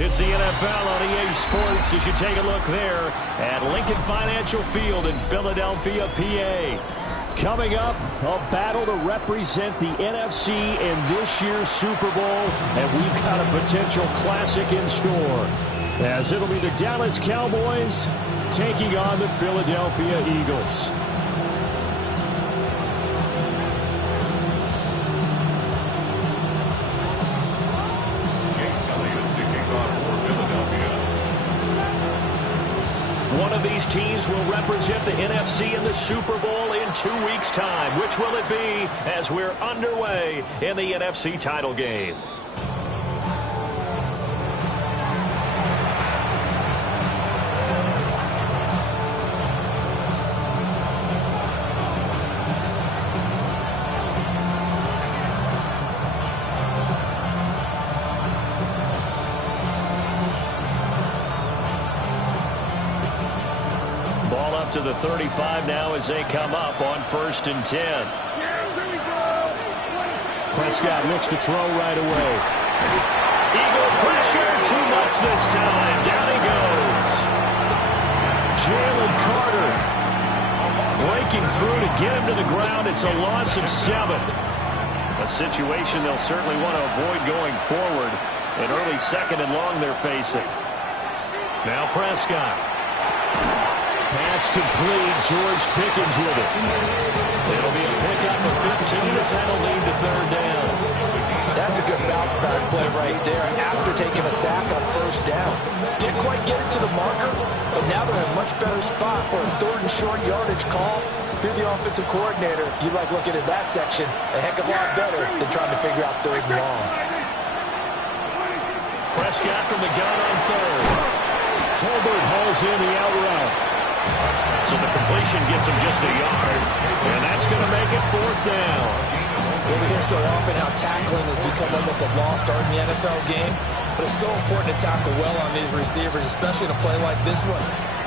It's the NFL on EA Sports as you take a look there at Lincoln Financial Field in Philadelphia, PA. Coming up, a battle to represent the NFC in this year's Super Bowl, and we've got a potential classic in store, as it'll be the Dallas Cowboys taking on the Philadelphia Eagles. One of these teams will represent the NFC in the Super Bowl in 2 weeks' time. Which will it be as we're underway in the NFC title game? To the 35 now as they come up on 1st and 10. Prescott looks to throw right away. Eagle pressure, too much this time. Down he goes. Jalen Carter breaking through to get him to the ground. It's a loss of 7. A situation they'll certainly want to avoid going forward. An early 2nd and long they're facing. Now Prescott. Pass complete. George Pickens with it. It'll be a pickup of 15 as that'll lead to 3rd down. That's a good bounce back play right there after taking a sack on 1st down. Didn't quite get it to the marker, but now they're in a much better spot for a 3rd and short yardage call. If you're the offensive coordinator, you like looking at that section a heck of a lot better than trying to figure out 3rd and long. Prescott from the gun on 3rd. Tolbert hauls in the out route. So the completion gets him just a yard, and that's going to make it 4th down. We hear so often how tackling has become almost a lost art in the NFL game, but it's so important to tackle well on these receivers, especially in a play like this one.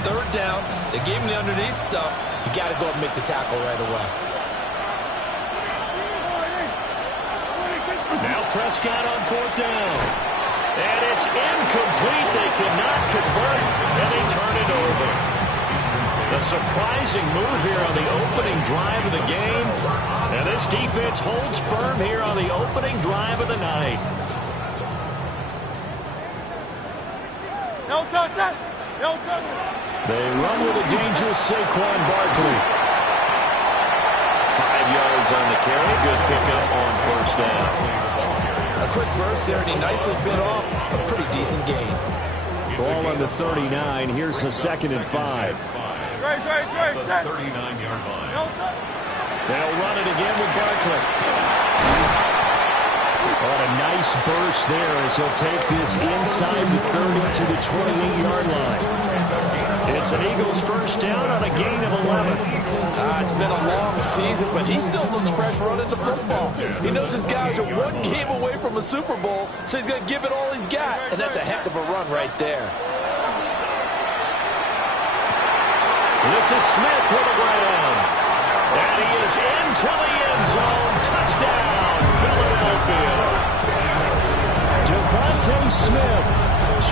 3rd down, they gave him the underneath stuff. You got to go and make the tackle right away. Now Prescott on 4th down. And it's incomplete. They cannot convert, and they turn it over. A surprising move here on the opening drive of the game. And this defense holds firm here on the opening drive of the night. They run with a dangerous Saquon Barkley. 5 yards on the carry. Good pickup on 1st down. A quick burst there, and he nicely bit off a pretty decent gain. Ball on the 39. Here's the 2nd and 5. The 39-yard line. They'll run it again with Barkley. What a nice burst there as he'll take this inside the 30 to the 28-yard line. It's an Eagles 1st down on a gain of 11. It's been a long season, but he still looks fresh running the football. He knows his guys are 1 game away from a Super Bowl, so he's going to give it all he's got, and that's a heck of a run right there. This is Smith with the ground. And he is into the end zone. Touchdown, Philadelphia. Devontae Smith,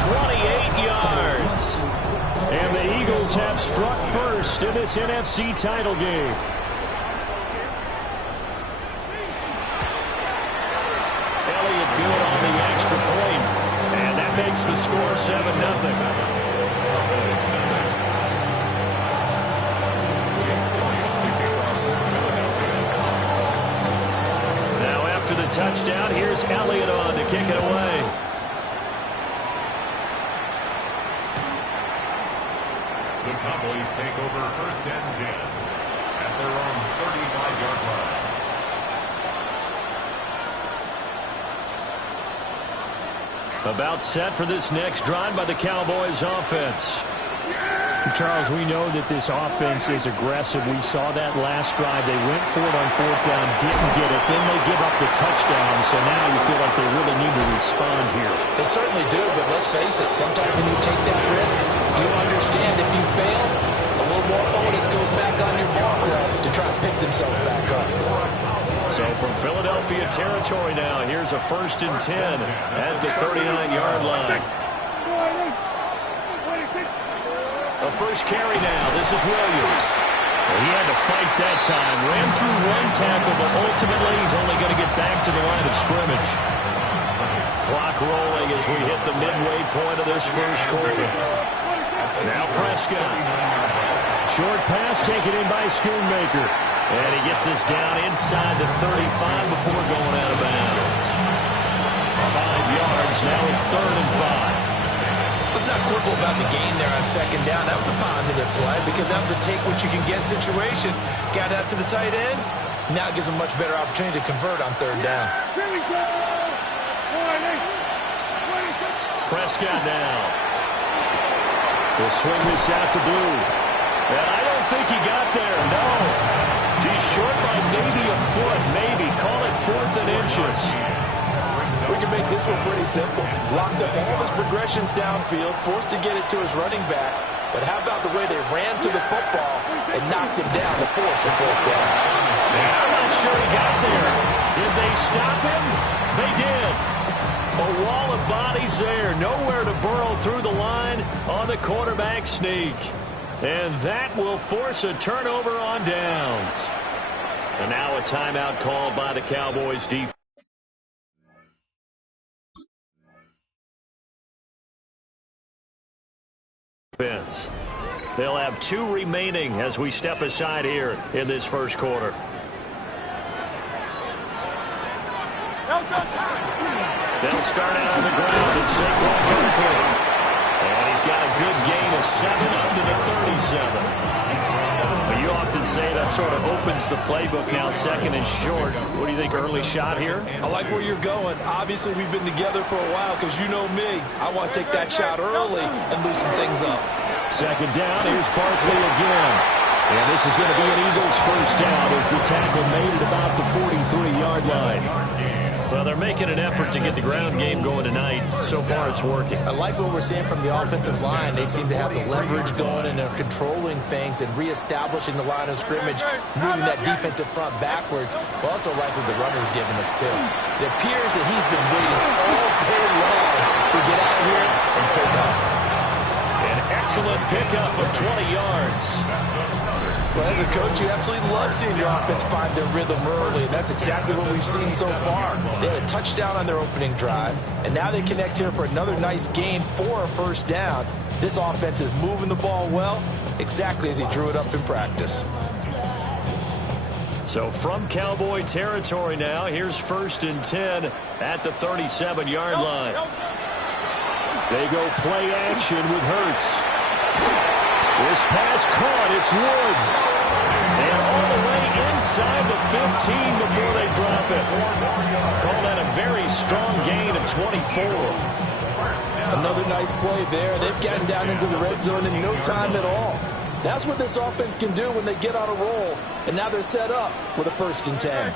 28 yards. And the Eagles have struck first in this NFC title game. Elliott good on the extra point. And that makes the score 7-0. The touchdown. Here's Elliott on to kick it away. The Cowboys take over 1st and 10 at their own 35-yard line. About set for this next drive by the Cowboys offense. Charles, we know that this offense is aggressive. We saw that last drive. They went for it on fourth down, didn't get it. Then they give up the touchdown. So now you feel like they really need to respond here. They certainly do, but let's face it. Sometimes when you take that risk, you understand if you fail, a little more onus goes back on your ball club to try to pick themselves back up. So from Philadelphia territory now, here's a 1st and 10 at the 39-yard line. A first carry now. This is Williams. Well, he had to fight that time. Ran through one tackle, but ultimately he's only going to get back to the line of scrimmage. Clock rolling as we hit the midway point of this first quarter. Now Prescott. Short pass taken in by Schoonmaker. And he gets us down inside the 35 before going out of bounds. 5 yards. Now it's 3rd and 5. Let's not quibble about the gain there on 2nd down. That was a positive play because that was a take-what-you-can-get situation. Got out to the tight end. Now it gives them a much better opportunity to convert on 3rd down. Prescott now. We'll swing this out to Blue. And I don't think he got there, no. He's short by maybe a foot, maybe. Call it 4th and inches. We can make this one pretty simple. Locked up all his progressions downfield, forced to get it to his running back. But how about the way they ran to the football and knocked him down to force a 4th down? Yeah, I'm not sure he got there. Did they stop him? They did. A wall of bodies there. Nowhere to burrow through the line on the quarterback sneak. And that will force a turnover on downs. And now a timeout called by the Cowboys defense. They'll have 2 remaining as we step aside here in this first quarter. They'll start out on the ground and Saquon Barkley. And he's got a good gain of 7 up to the 37. But you often say that sort of opens the playbook now, 2nd and short. What do you think, early shot here? I like where you're going. Obviously, we've been together for a while because you know me. I want to take that shot early and loosen things up. 2nd down, here's Barkley again. And this is going to be an Eagles first down as the tackle made at about the 43-yard line. Well, they're making an effort to get the ground game going tonight. So far, it's working. I like what we're seeing from the offensive line. They seem to have the leverage going, and they're controlling things and reestablishing the line of scrimmage, moving that defensive front backwards, but also like what the runner's giving us, too. It appears that he's been waiting all day long to get out here and take off. An excellent pickup of 20 yards. Well, as a coach, you absolutely love seeing your offense find their rhythm early, and that's exactly what we've seen so far. They had a touchdown on their opening drive, and now they connect here for another nice gain for a first down. This offense is moving the ball well, exactly as he drew it up in practice. So from Cowboy territory now, here's 1st and 10 at the 37-yard line. They go play action with Hurts. This pass caught. It's Woods. And all the way inside the 15 before they drop it. Call that a very strong gain of 24. Another nice play there. They've gotten down into the red zone in no time at all. That's what this offense can do when they get on a roll. And now they're set up with a 1st and 10.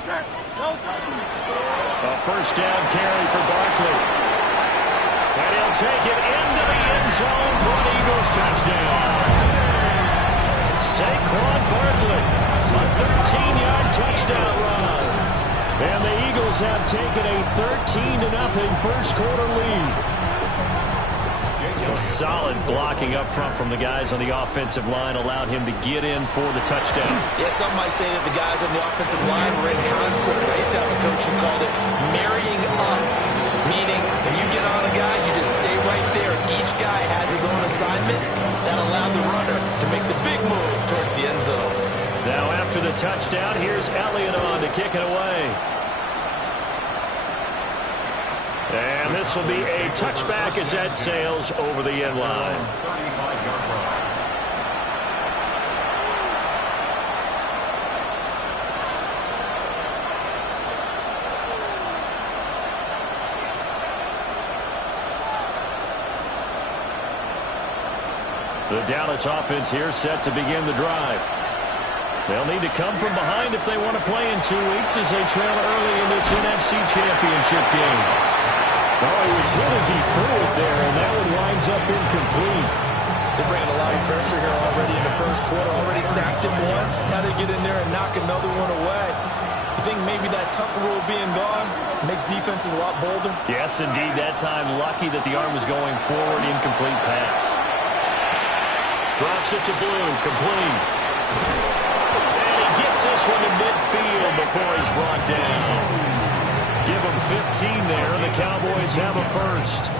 A first down carry for Barkley. And he'll take it into the end zone for an Eagles touchdown. Saquon Barkley, a 13-yard touchdown run. And the Eagles have taken a 13-0 first quarter lead. Solid blocking up front from the guys on the offensive line allowed him to get in for the touchdown. Yeah, some might say that the guys on the offensive line were in concert. I used to have a coach who called it marrying up, meaning when you get on a guy, you just stay right there. Each guy has his own assignment. That allowed the runner to make the big move towards the end zone. Now after the touchdown, here's Elliott on to kick it away. And this will be a touchback as that sails over the end line. The Dallas offense here set to begin the drive. They'll need to come from behind if they want to play in 2 weeks as they trail early in this NFC Championship game. Oh, he was hit as he threw it there, and that one winds up incomplete. They're bringing a lot of pressure here already in the first quarter. Already sacked him once. Now they get in there and knock another one away. You think maybe that Tucker rule being gone makes defenses a lot bolder? Yes, indeed. That time, lucky that the arm was going forward. Incomplete pass. Drops it to Blue. Complete. And he gets this one to midfield before he's brought down. Give him 15 there. The Cowboys have a first.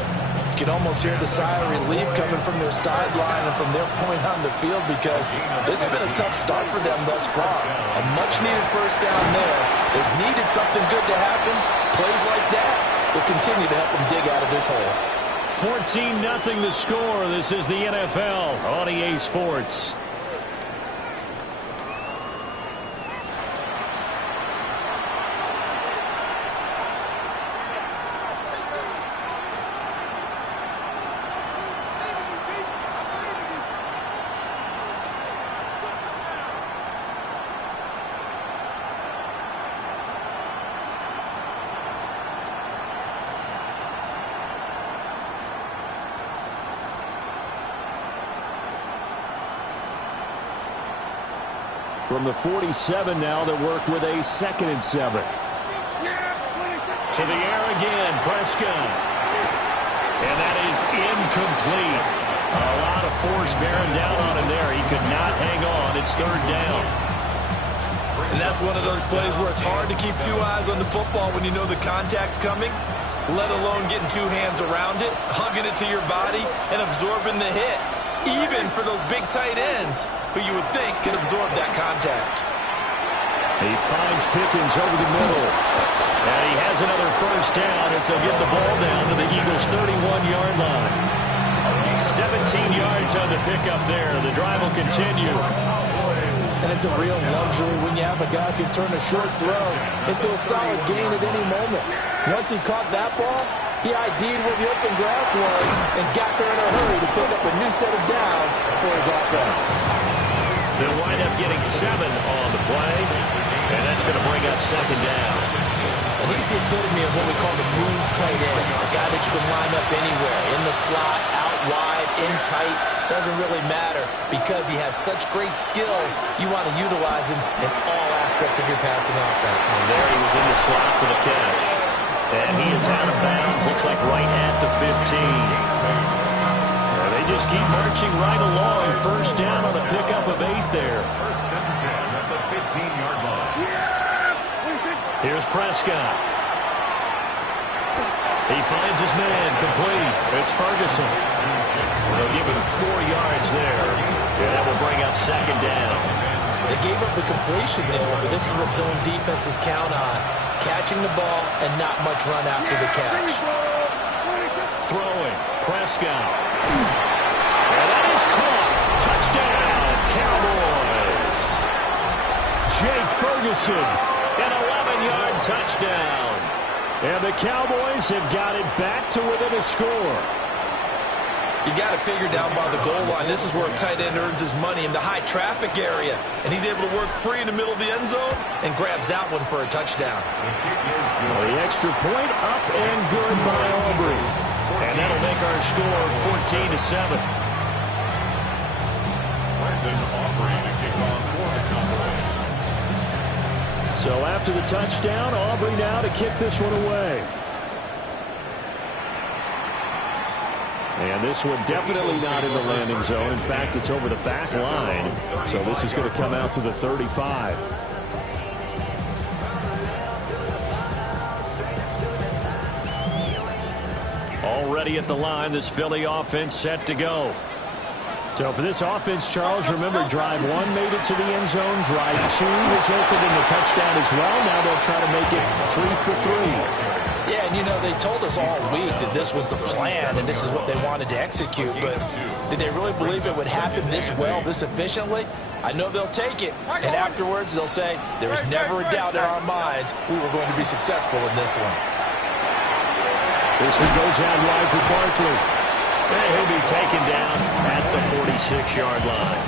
You can almost hear the sigh of relief coming from their sideline and from their point on the field because this has been a tough start for them thus far. A much-needed first down there. They've needed something good to happen. Plays like that will continue to help them dig out of this hole. 14-0 the score. This is the NFL on EA Sports. From the 47 now, they work with a 2nd and 7. To the air again, Prescott. And that is incomplete. A lot of force bearing down on him there. He could not hang on. It's 3rd down. And that's one of those plays where it's hard to keep 2 eyes on the football when you know the contact's coming, let alone getting 2 hands around it, hugging it to your body, and absorbing the hit. Even for those big tight ends who you would think can absorb that contact. He finds Pickens over the middle. And he has another first down as they'll get the ball down to the Eagles' 31-yard line. 17 yards on the pickup there. The drive will continue. And it's a real luxury when you have a guy who can turn a short throw into a solid gain at any moment. Once he caught that ball, he ID'd where the open grass was and got there in a hurry to pick up a new set of downs for his offense. They'll wind up getting 7 on the play, and that's going to bring up 2nd down. And he's the epitome of what we call the move tight end, a guy that you can line up anywhere, in the slot, out wide, in tight, doesn't really matter because he has such great skills. You want to utilize him in all aspects of your passing offense. And there he was in the slot for the catch. And he is out of bounds, looks like right at the 15. They just keep marching right along. First down on a pickup of 8 there. 1st and 10 at the 15-yard line. Here's Prescott. He finds his man, complete. It's Ferguson. They'll give him 4 yards there. And that will bring up 2nd down. They gave up the completion there, but this is what zone defenses count on. Catching the ball and not much run after the catch. Throwing, Prescott. And that is caught. Touchdown, Cowboys. Jake Ferguson, an 11-yard touchdown. And the Cowboys have got it back to within a score. You got to figure down by the goal line. This is where a tight end earns his money in the high traffic area. And he's able to work free in the middle of the end zone and grabs that one for a touchdown. The extra point up and good by Aubrey. And that'll make our score 14-7. Brandon Aubrey to kick off for the Cowboys. So after the touchdown, Aubrey now to kick this one away. And this one definitely not in the landing zone. In fact, it's over the back line. So this is going to come out to the 35. Already at the line, this Philly offense set to go. So for this offense, Charles, remember drive 1 made it to the end zone. Drive 2 resulted in the touchdown as well. Now they'll try to make it 3 for 3. Yeah, and you know, they told us all week that this was the plan and this is what they wanted to execute, but did they really believe it would happen this well, this efficiently? I know they'll take it, and afterwards they'll say, there was never a doubt in our minds we were going to be successful in this one. This one goes out wide for Barkley. And he'll be taken down at the 46. 36-yard line.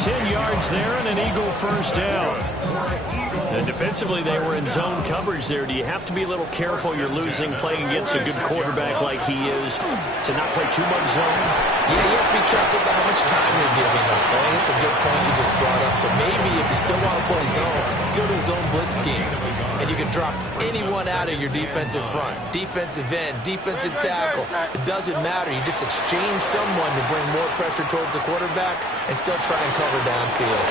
10 yards there and an Eagle first down. And defensively, they were in zone coverage there. Do you have to be a little careful? You're losing, playing against a good quarterback like he is, to not play too much zone? Yeah, you have to be careful about how much time you're giving up. I think it's a good point you just brought up. So maybe if you still want to play zone, go to a zone blitz scheme. And you can drop anyone out of your defensive front. Defensive end, defensive tackle. It doesn't matter. You just exchange someone to bring more pressure towards the quarterback and still try and cover downfield.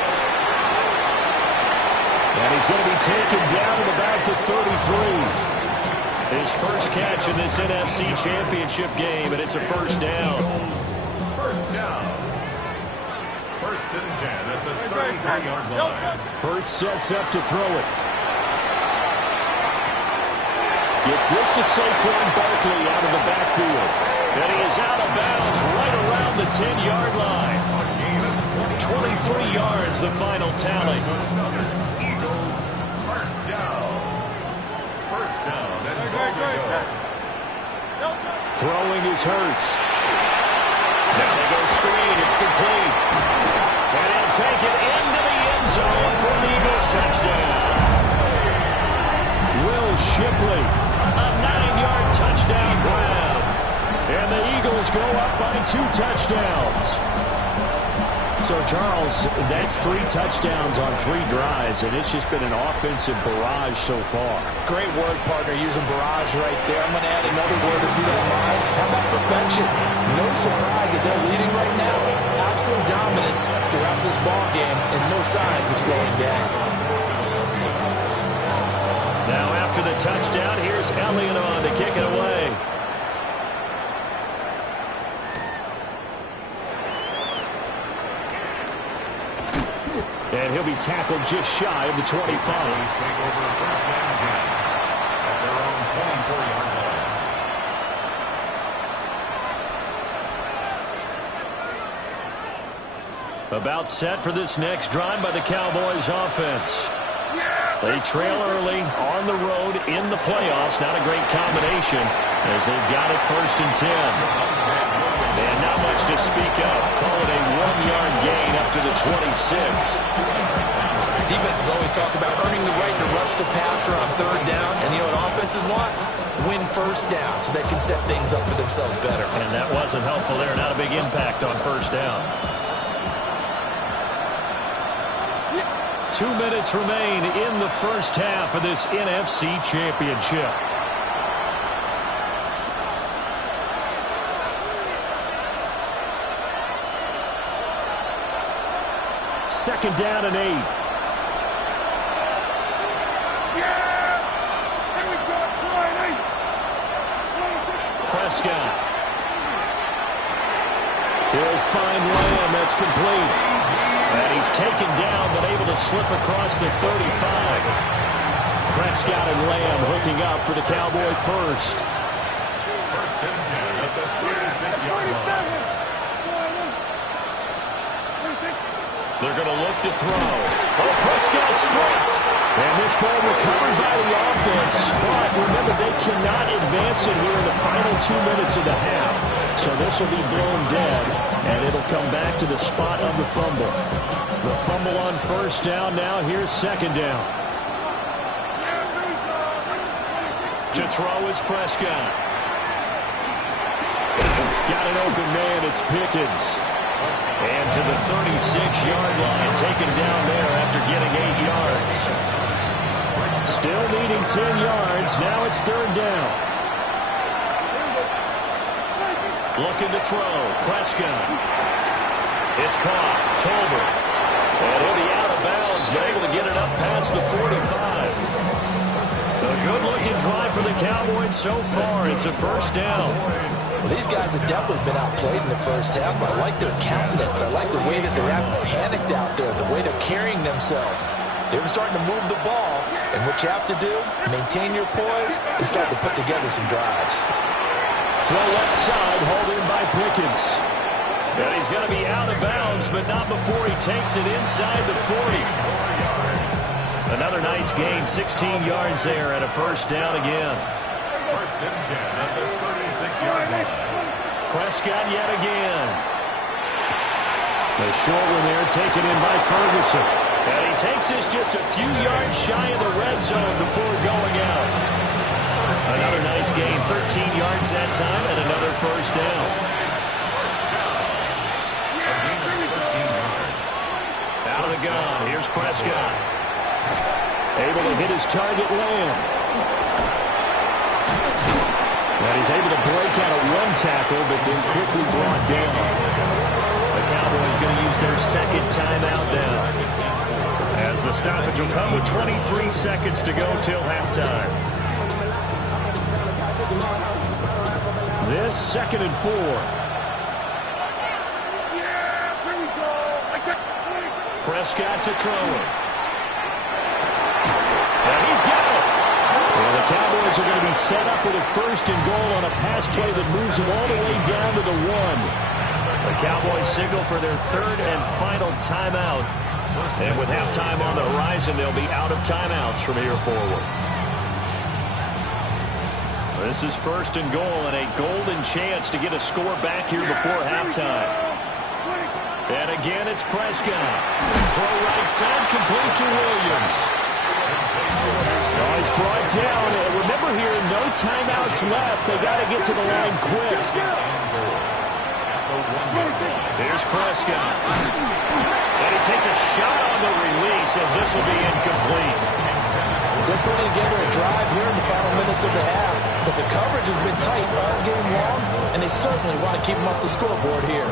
And he's going to be taken down to the back of 33. His first catch in this NFC Championship game, and it's a first down. First down. First and 10 at the 33-yard line. Hurts sets up to throw it. Gets this to Saquon Barkley out of the backfield. And he is out of bounds right around the 10-yard line. 23 yards, the final tally. Eagles, first down. First down and goal to go. Throwing is Hurts. Now they go screen. It's complete. And he'll take it into the end zone for an Eagles touchdown. Will Shipley, a 9-yard touchdown grab. And the Eagles go up by 2 touchdowns. So, Charles, that's 3 touchdowns on 3 drives, and it's just been an offensive barrage so far. Great word, partner, using barrage right there. I'm going to add another word if you don't mind. How about perfection? No surprise that they're leading right now. Absolute dominance throughout this ball game and no signs of slowing down. Now after the touchdown, here's Elliott on to kick it away. And he'll be tackled just shy of the 25. Take over first and 10 at their own 24-yard line. About set for this next drive by the Cowboys offense. They trail early on the road in the playoffs. Not a great combination as they've got it first and 10. And not much to speak of. Call it a 1-yard gain up to the 26. Defenses always talk about earning the right to rush the passer on 3rd down. And you know what offenses want? Win first down so they can set things up for themselves better. And that wasn't helpful there. Not a big impact on first down. 2 minutes remain in the first half of this NFC Championship. Second down and 8. Prescott. He'll find Lamb. That's complete. And he's taken down, but able to slip across the 35. Prescott and Lamb hooking up for the Cowboy first. First and 10 at the 36-yard line. They're going to look to throw. Oh, Prescott stripped. And this ball recovered by the offense. But remember, they cannot advance it here in the final 2 minutes of the half. So this will be blown dead, and it'll come back to the spot of the fumble. The fumble on first down now. Here's second down. To throw is Prescott. Got an open man. It's Pickens. And to the 36-yard line, taken down there after getting 8 yards. Still needing 10 yards. Now it's 3rd down. Looking to throw. Prescott. It's caught. Tolbert. And he'll be out of bounds, but able to get it up past the 45. A good-looking drive for the Cowboys so far. It's a first down. Well, these guys have definitely been outplayed in the first half. I like their countenance. I like the way that they're having panicked out there, the way they're carrying themselves. They were starting to move the ball, and what you have to do, maintain your poise, and start to put together some drives. Throw left side, hauled in by Pickens. And he's going to be out of bounds, but not before he takes it inside the 40. Another nice gain, 16 yards there, and a first down again. First and 10 at the 36-yard line. Prescott yet again. A short one there taken in by Ferguson. And he takes this just a few yards shy of the red zone before going out. Another nice gain, 13 yards that time, and another first down. Out of the gun, here's Prescott. Able to hit his target, Lamb. And he's able to break out of one tackle, but then quickly brought down. The Cowboys going to use their second timeout now, as the stoppage will come with 23 seconds to go till halftime. This 2nd and 4. Prescott to throw it. And he's got it. Well, the Cowboys are going to be set up with a 1st and goal on a pass play that moves them all the way down to the 1. The Cowboys signal for their 3rd and final timeout. And with halftime on the horizon, they'll be out of timeouts from here forward. This is 1st and goal and a golden chance to get a score back here before halftime. And again, it's Prescott. Throw right side, complete to Williams. Oh, he's brought down. And remember here, no timeouts left. They got to get to the line quick. Here's Prescott. And he takes a shot on the release as this will be incomplete. They're putting together a drive here in the final minutes of the half, but the coverage has been tight all game long, and they certainly want to keep them off the scoreboard here.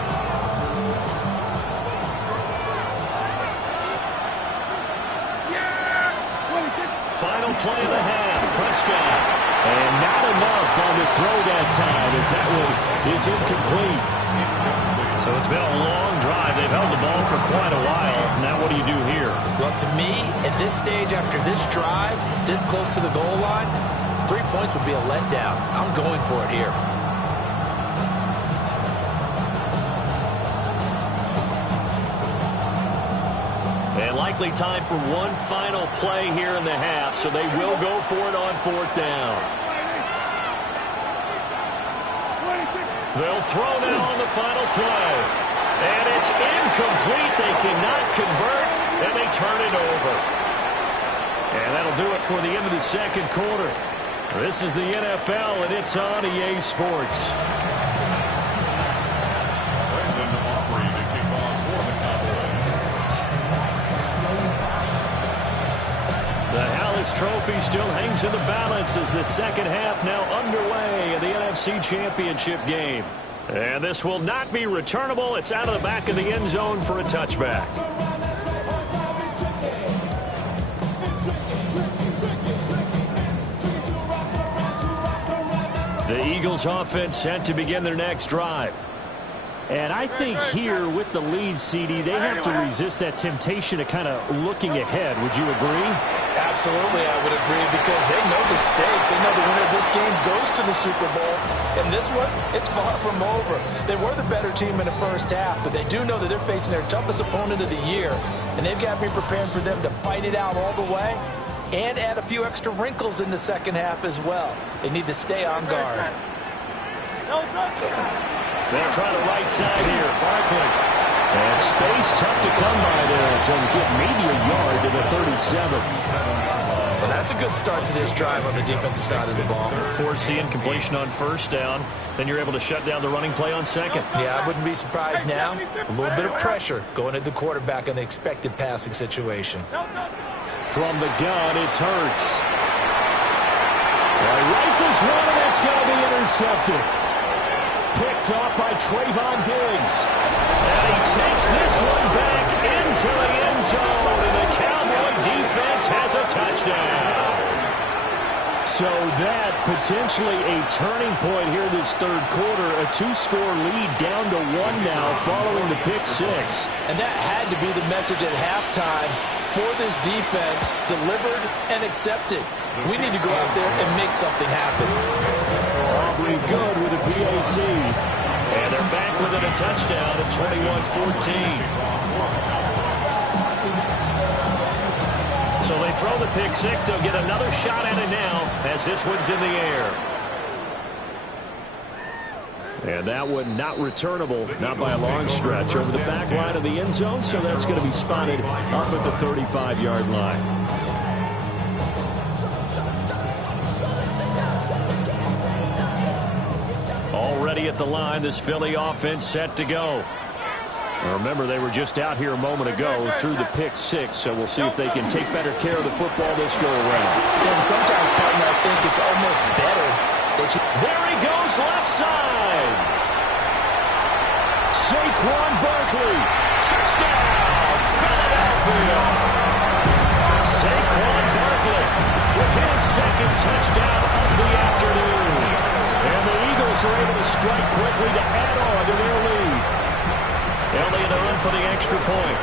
Final play of the half, Prescott. And not enough on the throw that time, as that one is incomplete. So it's been a long drive. They've held the ball for quite a while. Now what do you do here? Well, to me, at this stage, after this drive, this close to the goal line, 3 points would be a letdown. I'm going for it here. And likely time for one final play here in the half, so they will go for it on 4th down. They'll throw now on the final play. And it's incomplete. They cannot convert, and they turn it over. And that'll do it for the end of the 2nd quarter. This is the NFL, and it's on EA Sports. The Hallis Trophy still hangs in the balance as the 2nd half now underway in the NFC Championship game. And this will not be returnable. It's out of the back of the end zone for a touchback. The Eagles offense set to begin their next drive. And I think here with the lead, CD, they have to resist that temptation of kind of looking ahead. Would you agree? Absolutely, I would agree, because they know the stakes. They know the winner of this game goes to the Super Bowl. And this one, it's far from over. They were the better team in the 1st half, but they do know that they're facing their toughest opponent of the year. And they've got to be prepared for them to fight it out all the way and add a few extra wrinkles in the 2nd half as well. They need to stay on guard. They'll try the right side here. Barkley. And space tough to come by there. So we get maybe a yard to the 37. Well, that's a good start to this drive on the defensive side of the ball. Force the incompletion on 1st down. Then you're able to shut down the running play on 2nd. Yeah, I wouldn't be surprised now. A little bit of pressure going at the quarterback on the expected passing situation. From the gun, it's Hurts. Rifles one, and that's going to be intercepted. Picked off by Trayvon Diggs. And he takes this one back into the end zone, and the Cowboy defense has a touchdown. So that potentially a turning point here this 3rd quarter. A 2-score lead down to 1 now following the pick 6. And that had to be the message at halftime for this defense, delivered and accepted. We need to go out there and make something happen. Aubrey good with a PAT. And they're back within a touchdown at 21-14. So they throw the pick 6. They'll get another shot at it now as this one's in the air. And that one not returnable, not by a long stretch, over the back line of the end zone, so that's going to be spotted up at the 35-yard line. Already at the line, this Philly offense set to go. Remember, they were just out here a moment ago through the pick six, so we'll see if they can take better care of the football this go-around. And sometimes, partner, I think it's almost better that you... There he goes, left side. Saquon Barkley, touchdown, Philadelphia. Saquon Barkley with his second touchdown of the afternoon. And the Eagles are able to strike quickly to add on to their lead. Elliott on for the extra point.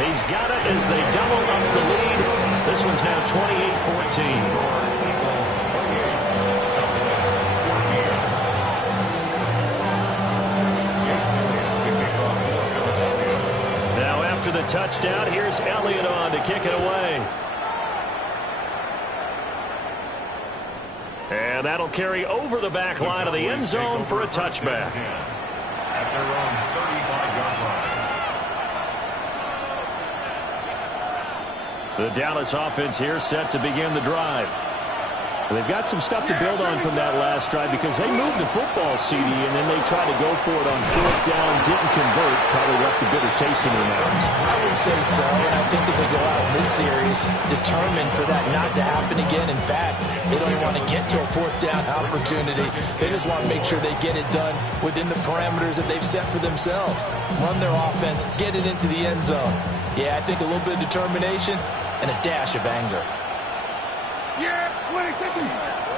He's got it as they double up the lead. This one's now 28-14. Now after the touchdown, here's Elliott on to kick it away. And that'll carry over the back line of the end zone for a touchback. At their own 35-yard line. The Dallas offense here set to begin the drive. They've got some stuff to build on from that last drive because they moved the football, CD, and then they tried to go for it on fourth down, didn't convert, probably left a bitter taste in their mouths. I would say so, and I think that they go out in this series determined for that not to happen again. In fact, they don't even want to get to a fourth down opportunity. They just want to make sure they get it done within the parameters that they've set for themselves. Run their offense, get it into the end zone. Yeah, I think a little bit of determination and a dash of anger.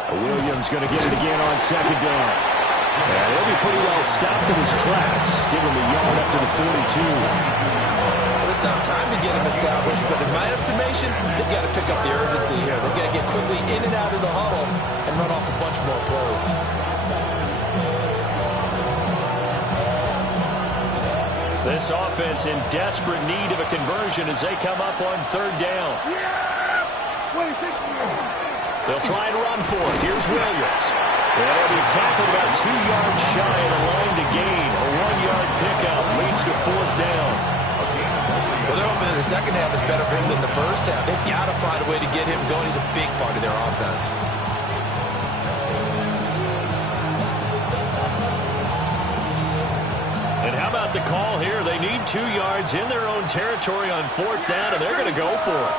Williams going to get it again on second down. And he'll be pretty well stopped in his tracks. Give him a yard up to the 42. Well, it's not time to get him established, but in my estimation, they've got to pick up the urgency here. They've got to get quickly in and out of the huddle and run off a bunch more plays. This offense in desperate need of a conversion as they come up on third down. They'll try and run for it. Here's Williams. And he'll be tackled about 2 yards shy of the line to gain. A 1-yard pickup leads to fourth down. Well, they're hoping that the second half is better for him than the first half. They've got to find a way to get him going. He's a big part of their offense. And how about the call here? They need 2 yards in their own territory on fourth down, and they're going to go for it.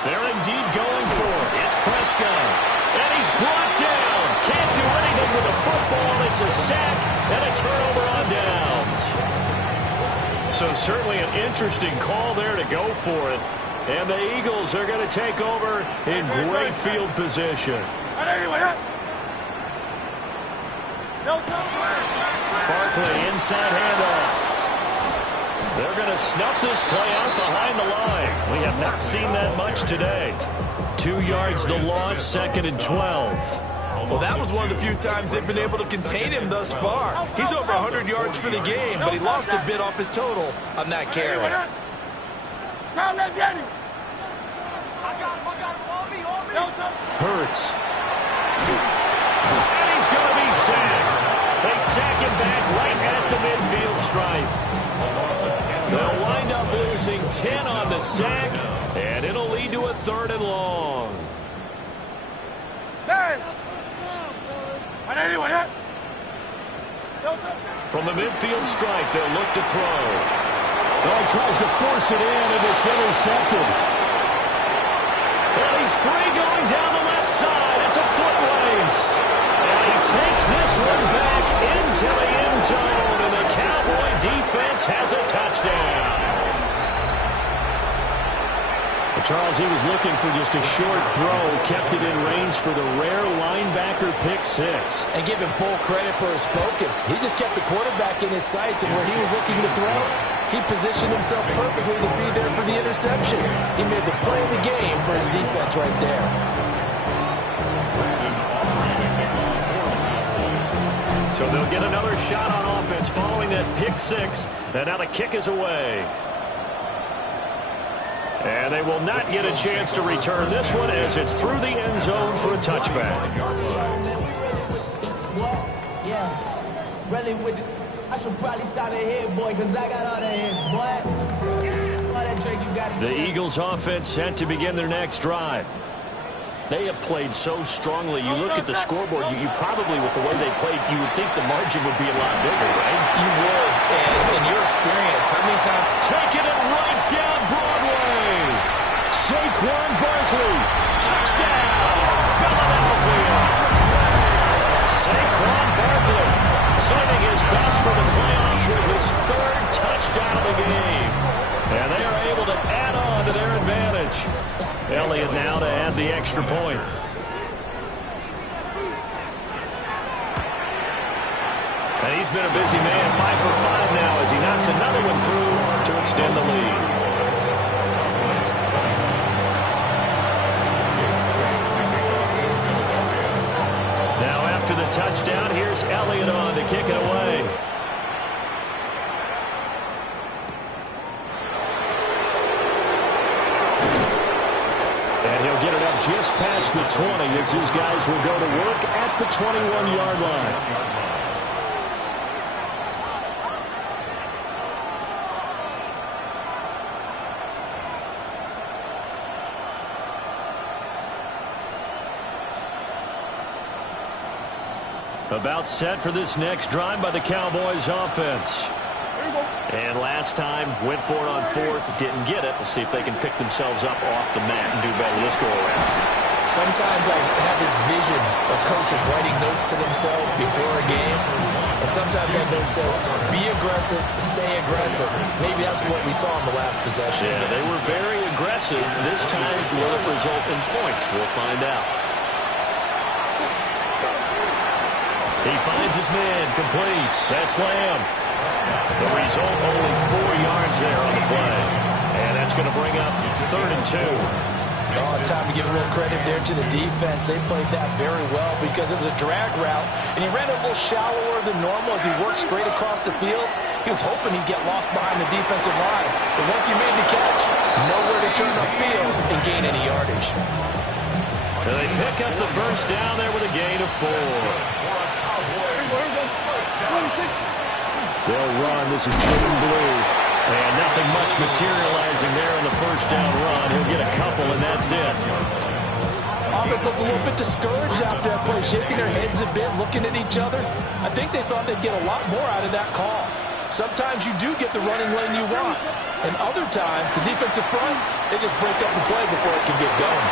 They're indeed going for it. It's Prescott. And he's brought down. Can't do anything with the football. It's a sack and a turnover on downs. So certainly an interesting call there to go for it. And the Eagles are going to take over in great field position. Barkley inside handoff. They're going to snuff this play out behind the line. We have not seen that much today. 2 yards the loss, second and 12. Well, that was one of the few times they've been able to contain him thus far. He's over 100 yards for the game, but he lost a bit off his total on that carry. Hurts. And he's going to be sacked. They sack him back right at the midfield stripe. They'll wind up losing 10 on the sack, and it'll lead to a third and long. From the midfield stripe, they'll look to throw. Oh, he tries to force it in, and it's intercepted. And he's free going down the left side. It's a foot race. And he takes this one back into the end zone, and the Cowboy defense has a touchdown. Charles, he was looking for just a short throw, kept it in range for the rare linebacker pick six. And give him full credit for his focus. He just kept the quarterback in his sights, and where he was looking to throw, he positioned himself perfectly to be there for the interception. He made the play of the game for his defense right there. So they'll get another shot on offense following that pick six, and now the kick is away. And they will not get a chance to return this one as it's through the end zone for a touchback. Yeah, really with it. I should probably start a head, boy, because I got all the heads, boy. All that Drake, you got the Eagles offense set to begin their next drive. They have played so strongly. You look at the scoreboard, you probably, with the way they played, you would think the margin would be a lot bigger, right? You would. And in your experience, how many times? Taking it right down Broadway. Saquon Barkley. Touchdown, Philadelphia. Saquon Barkley signing his best for the playoffs with his third touchdown of the game. And they are able to add on to their advantage. Elliott now to add the extra point. And he's been a busy man, 5 for 5 now as he knocks another one through to extend the lead. Now after the touchdown, here's Elliott on to kick it away. And he'll get it up just past the 20 as his guys will go to work at the 21-yard line. About set for this next drive by the Cowboys offense. And last time, went for it on fourth, didn't get it. We'll see if they can pick themselves up off the mat and do better this go-around. Sometimes I have this vision of coaches writing notes to themselves before a game. And sometimes that note says, be aggressive, stay aggressive. Maybe that's what we saw in the last possession. Yeah, they were very aggressive. This time, will it result in points? We'll find out. He finds his man, complete. That's Lamb. The result, only 4 yards there on the play. And that's going to bring up 3rd and 2. Oh, it's time to give a little credit there to the defense. They played that very well because it was a drag route, and he ran a little shallower than normal as he worked straight across the field. He was hoping he'd get lost behind the defensive line. But once he made the catch, nowhere to turn upfield and gain any yardage. And they pick up the first down there with a gain of 4. They'll run. This is Jordan Blue. And nothing much materializing there on the first down run. He'll get a couple, and that's it. Offense looked a little bit discouraged after that play, shaking their heads a bit, looking at each other. I think they thought they'd get a lot more out of that call. Sometimes you do get the running lane you want. And other times, the defensive front, they just break up the play before it can get going.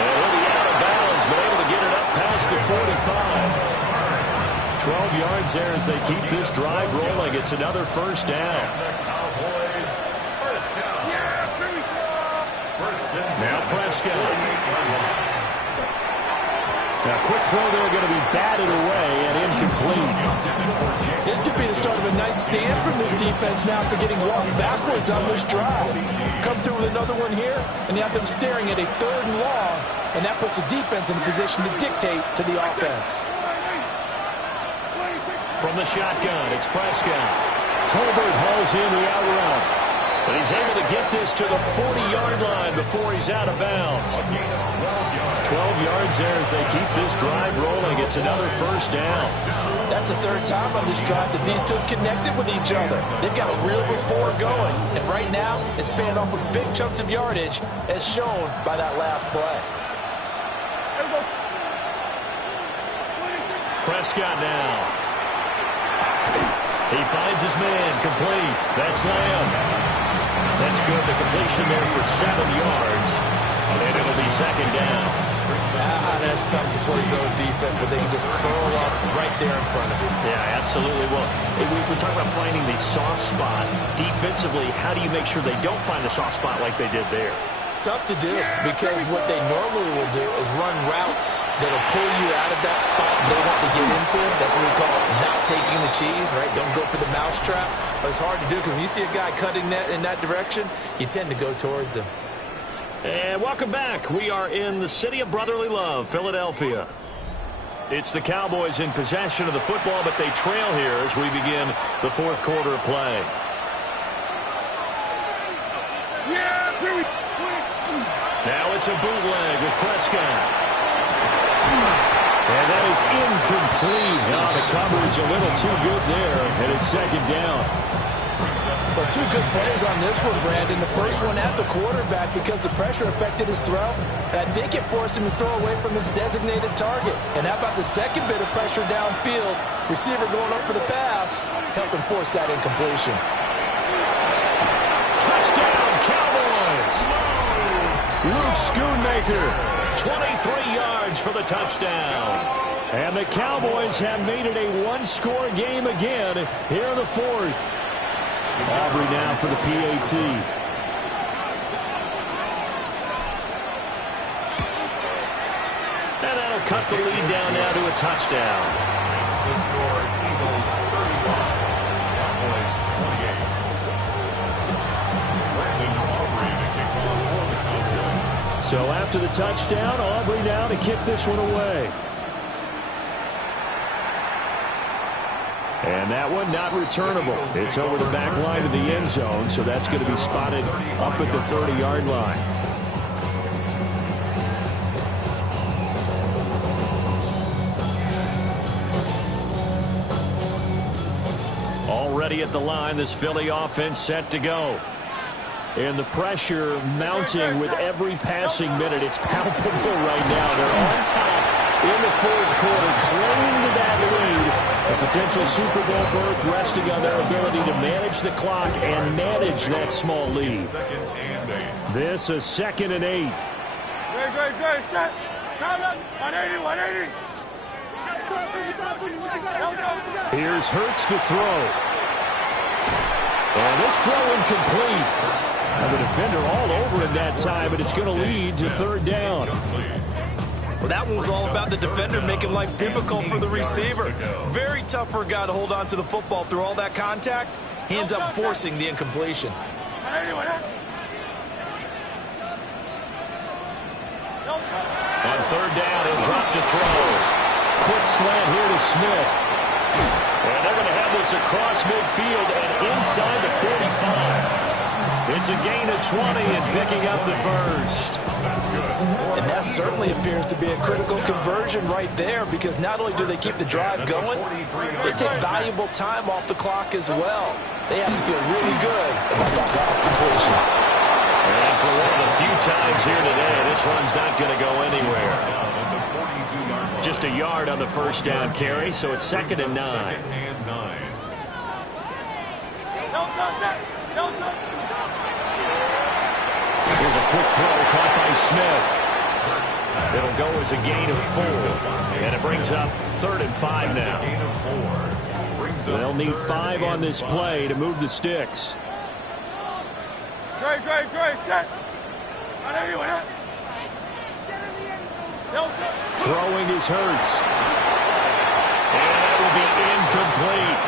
And he'll be out of bounds, but able to get it up past the 45. 12 yards there as they keep this drive rolling. It's another first down. Now Prescott. Now quick throw there, going to be batted away and incomplete. This could be the start of a nice stand from this defense now after getting walked backwards on this drive. Come through with another one here, and you have them staring at a 3rd and long, and that puts the defense in a position to dictate to the offense. From the shotgun, it's Prescott. Tolbert hauls in the out route. But he's able to get this to the 40-yard line before he's out of bounds. 12 yards there as they keep this drive rolling. It's another first down. That's the 3rd time on this drive that these two connected with each other. They've got a real rapport going. And right now, it's paying off with big chunks of yardage as shown by that last play. Prescott now. He finds his man, complete. That's Lamb. That's good. The completion there for 7 yards. And it'll be 2nd down. That's tough to play zone defense when they can just curl up right there in front of you. Yeah, absolutely. Well, we're talking about finding the soft spot. Defensively, how do you make sure they don't find the soft spot like they did there? Tough to do because what they normally will do is run routes that'll pull you out of that spot they want to get into. That's what we call not taking the cheese, right? Don't go for the mousetrap. But it's hard to do because when you see a guy cutting that in that direction, you tend to go towards him. And welcome back. We are in the city of brotherly love, Philadelphia. It's the Cowboys in possession of the football, but they trail here as we begin the 4th quarter of play. Yeah, here we go. It's a bootleg with Prescott. And that is incomplete. Now the coverage a little too good there, and it's second down. Well, two good plays on this one, Brandon. The first one at the quarterback because the pressure affected his throw. And I think it forced him to throw away from his designated target. And how about the second bit of pressure downfield? Receiver going up for the pass, helping force that incompletion. Touchdown, Cowboys! Luke Schoonmaker, 23 yards for the touchdown. And the Cowboys have made it a one-score game again here in the fourth. Aubrey now for the PAT. And that'll cut the lead down now to a touchdown. The score, Eagles 35, Cowboys 28. Brandon Aubrey to kick off for the Cowboys. So after the touchdown, Aubrey now to kick this one away. And that one not returnable. It's over the back line of the end zone, so that's going to be spotted up at the 30-yard line. Already at the line, this Philly offense set to go. And the pressure mounting with every passing minute. It's palpable right now. They're on top in the fourth quarter, clinging to that lead. A potential Super Bowl berth resting on their ability to manage the clock and manage that small lead. Second and 8. This is 2nd and 8. Great, set. Count up, 180, 180. Here's Hurts to throw. And this throw incomplete. And the defender all over him that time, and it's going to lead to third down. Well, that one was all about the defender making life difficult for the receiver. Very tough for a guy to hold on to the football through all that contact. He ends up forcing the incompletion. On third down, he'll drop to throw. Quick slant here to Smith. And they're going to have this across midfield and inside the 45. It's a gain of 20 and picking up the first. And that certainly appears to be a critical conversion right there, because not only do they keep the drive going, they take valuable time off the clock as well. They have to feel really good about that last completion. And for one of the few times here today, this run's not going to go anywhere. Just a yard on the first down carry, so it's 2nd and 9. Here's a quick throw caught by Smith. It'll go as a gain of 4. And it brings up 3rd and 5 now. They'll need 5 on this play to move the sticks. Great, set. Throwing is Hurts. And that will be incomplete.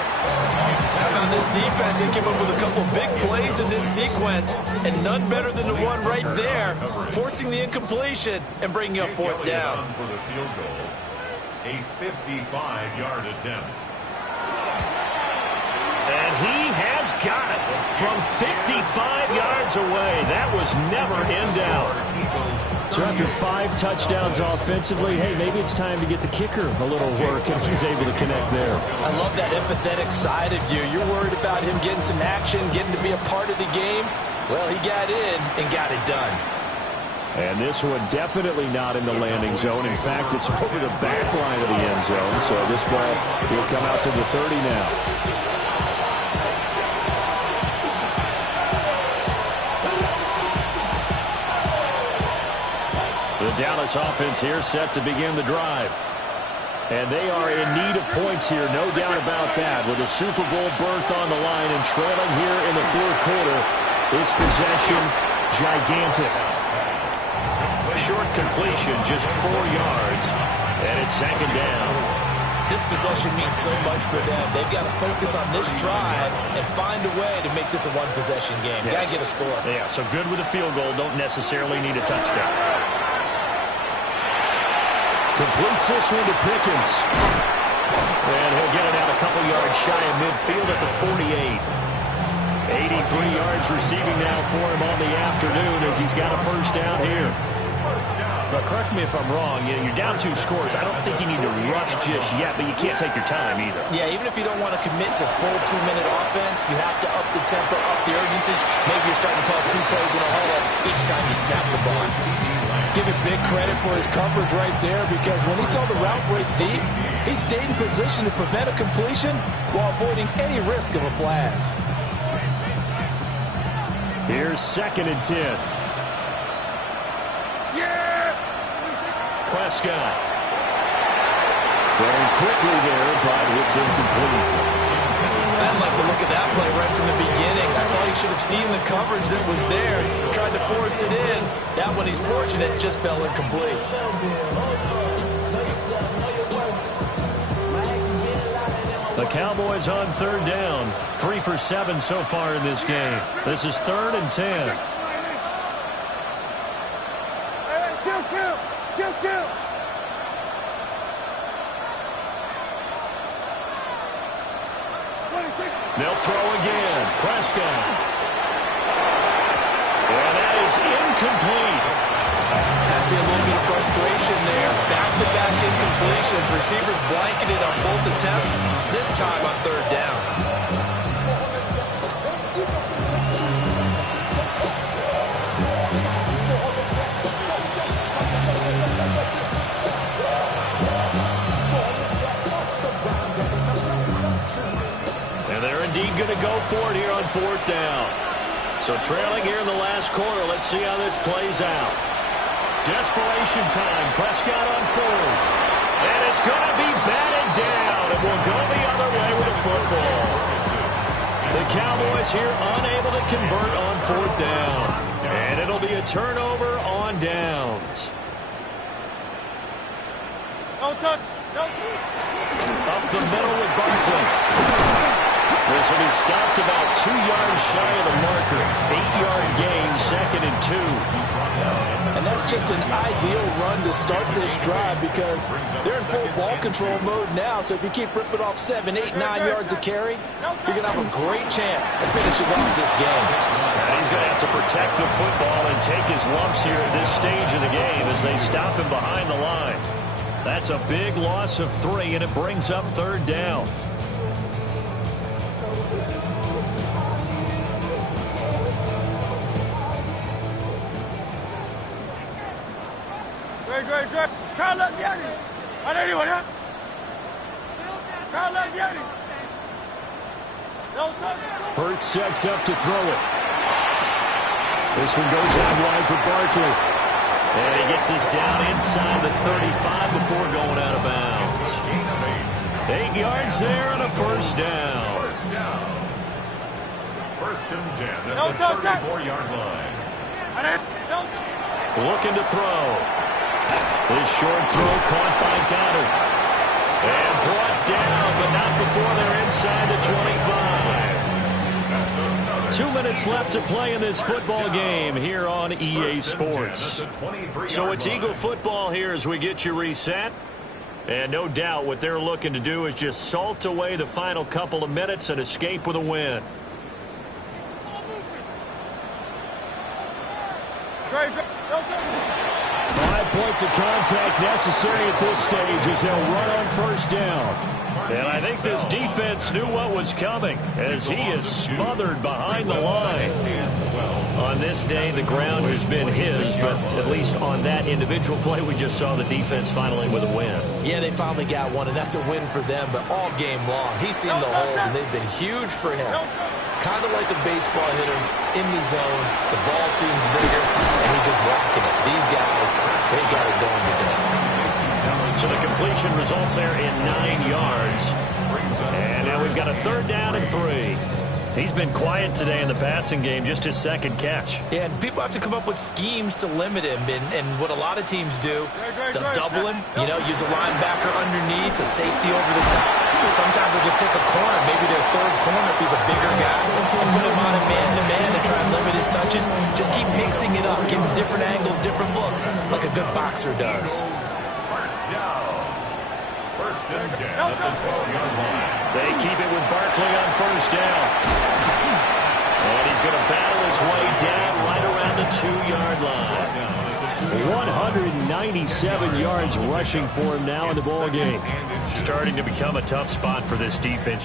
How about this defense? They came up with a couple big plays in this sequence, and none better than the one right there, forcing the incompletion and bringing up 4th down. For the field goal, a 55-yard attempt. And he has got it from 55 yards away. That was never in doubt. So after 5 touchdowns offensively, hey, maybe it's time to get the kicker a little work, and he's able to connect there. I love that empathetic side of you. You're worried about him getting some action, getting to be a part of the game. Well, he got in and got it done. And this one definitely not in the landing zone. In fact, it's over the back line of the end zone. So this ball will come out to the 30 now. The Dallas offense here set to begin the drive. And they are in need of points here, no doubt about that. With a Super Bowl berth on the line and trailing here in the fourth quarter, this possession gigantic. A short completion, just 4 yards, and it's 2nd down. This possession means so much for them. They've got to focus on this drive and find a way to make this a one-possession game. Yes. Got to get a score. Yeah, so good with a field goal, don't necessarily need a touchdown. Completes this one to Pickens. And he'll get it out a couple yards shy of midfield at the 48. 83 yards receiving now for him on the afternoon as he's got a first down here. First down. But correct me if I'm wrong. You're down 2 scores. I don't think you need to rush just yet, but you can't take your time either. Yeah, even if you don't want to commit to full 2-minute offense, you have to up the tempo, up the urgency. Maybe you're starting to call 2 plays in a huddle each time you snap the ball. Give it big credit for his coverage right there, because when he saw the route break deep, he stayed in position to prevent a completion while avoiding any risk of a flag. Here's 2nd and 10. Prescott. Throwing quickly there, but it's incomplete. I like the look of that play right from the beginning. I thought he should have seen the coverage that was there, tried to force it in. That one, he's fortunate, just fell incomplete. The Cowboys on 3rd down. 3 for 7 so far in this game. This is 3rd and 10. They'll throw again. Prescott. And that is incomplete. Has to be a little bit of frustration there. Back-to-back incompletions. Receivers blanketed on both attempts, this time on 3rd down. And they're indeed going to go for it here on 4th down. So trailing here in the last quarter. Let's see how this plays out. Desperation time. Prescott on 4th. And it's going to be batted down. And we'll go the other way with the football. The Cowboys here unable to convert on 4th down. And it'll be a turnover on downs. Don't touch. Up the middle with Barkley. This will be stopped about 2 yards shy of the marker. 8-yard gain, 2nd and 2. And that's just an ideal run to start this drive, because they're in full ball control mode now. So if you keep ripping off 7, 8, 9 yards of carry, you're going to have a great chance of finishing off this game. And he's going to have to protect the football and take his lumps here at this stage of the game as they stop him behind the line. That's a big loss of 3, and it brings up 3rd down. Great. Kyle left Yanni. On anyone, huh? Kyle left Yanni. Don't touch. Hurts sets up to throw it. This one goes out wide for Barkley. And he gets us down inside the 35 before going out of bounds. 8 yards there and a 1st down. First down. 1st and 10 at Don't the touch that. 34-yard line. Looking to throw. This short throw caught by Goddard. And brought down, but not before they're inside the 25. 2 minutes left to play in this football game here on EA Sports. So it's Eagle football here as we get you reset. And no doubt what they're looking to do is just salt away the final couple of minutes and escape with a win. Great. 5 points of contact necessary at this stage as they'll run on 1st down. And I think this defense knew what was coming as he is smothered behind the line. On this day, the ground has been his, but at least on that individual play, we just saw the defense finally with a win. Yeah, they finally got one, and that's a win for them, but all game long, he's seen the holes, and they've been huge for him. Kind of like a baseball hitter in the zone. The ball seems bigger, and he's just whacking it. These guys, they got it going today. So the completion results there in 9 yards. And now we've got a 3rd down and 3. He's been quiet today in the passing game, just his 2nd catch. Yeah, and people have to come up with schemes to limit him, and what a lot of teams do, they'll double him, use a linebacker underneath, a safety over the top. Sometimes they'll just take a corner, maybe their 3rd corner if he's a bigger guy, and put him on a man-to-man and try and limit his touches. Just keep mixing it up, give him different angles, different looks, like a good boxer does. First down. 1st and 10 at the 12-yard line. They keep it with Barkley on 1st down. And he's going to battle his way down right around the 2-yard line. 197 yards rushing for him now in the ball game. Starting to become a tough spot for this defense.